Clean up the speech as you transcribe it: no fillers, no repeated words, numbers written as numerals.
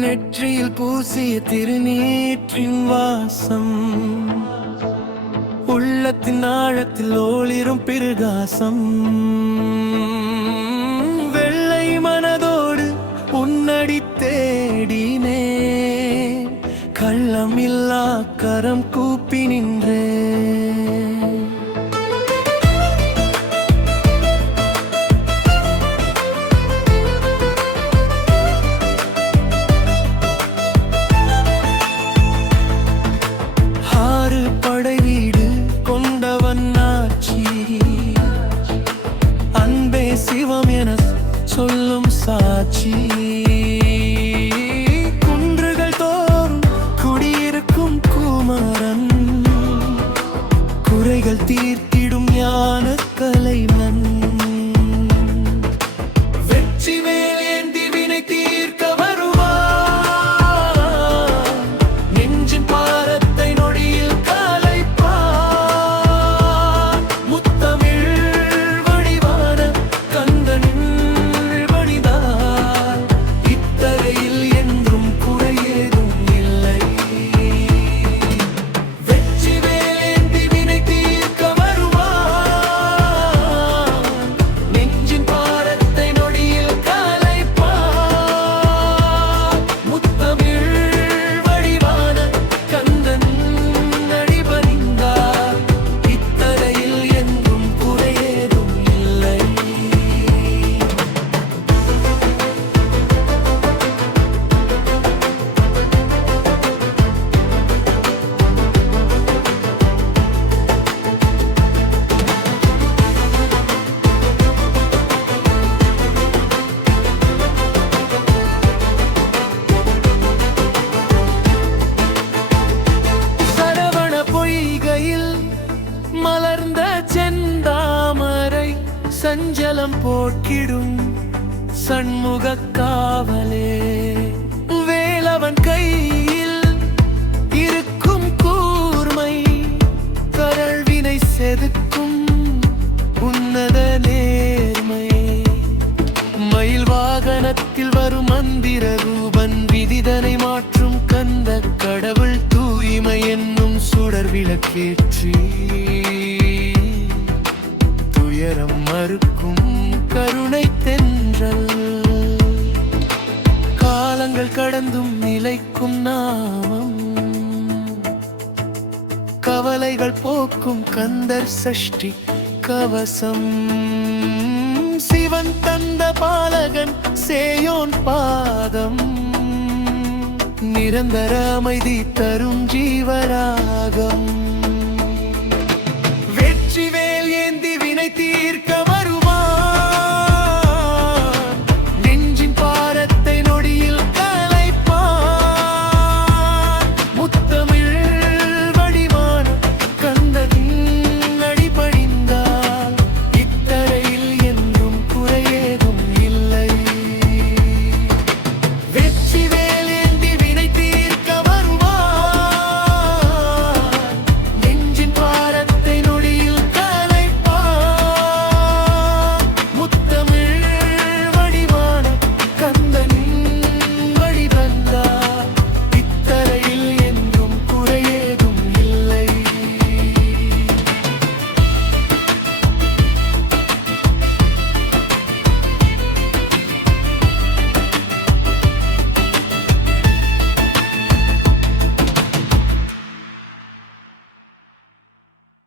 நெற்றியில் பூசிய திருநீற்றின் வாசம், உள்ளத்தின் ஆழத்தில் ஒளிரும் பிரகாசம். வெள்ளை மனதோடு உன்னடி தேடினே, கள்ளமில்லா கரம் கூப்பி நின்றே. சிவம் என சொல்லும் சாட்சி, குன்றுகள் தோறும் குடியிருக்கும் குமரன், குறைகள் தீர்த்திடும் ஞான கலைவன். வெற்றி மேல் ஏந்தி வினை தீர்க்க வருவான், நெஞ்சின் பாரத்தை நொடியில் கலைப்பான். முத்தமிழ் மலர்ந்த செந்தாமரை சஞ்சலம் போக்கிடும் சண்முக காவலே. வேலவன் கையில் இருக்கும் கூர்மை, கரழ்வினை செதுக்கும் உன்னத நேர்மை. மயில் வாகனத்தில் வரும் மந்திர ரூபன், விதிதனை மாற்றும் கந்த கடவுள், தூய்மை என்னும் சுடர் விளக்கேற்றி துயரம் மறுக்கும் கருணை தென்றல். காலங்கள் கடந்தும் நிலைக்கும் நாமம், கவலைகள் போக்கும் கந்தர் சஷ்டி கவசம். சிவன் தந்த பாலகன் சேயோன் பாதம், நிரந்தர அமைதி தரும் ஜீவராகம். வெற்றி வேல் ஏந்தி வினை தீர்க்க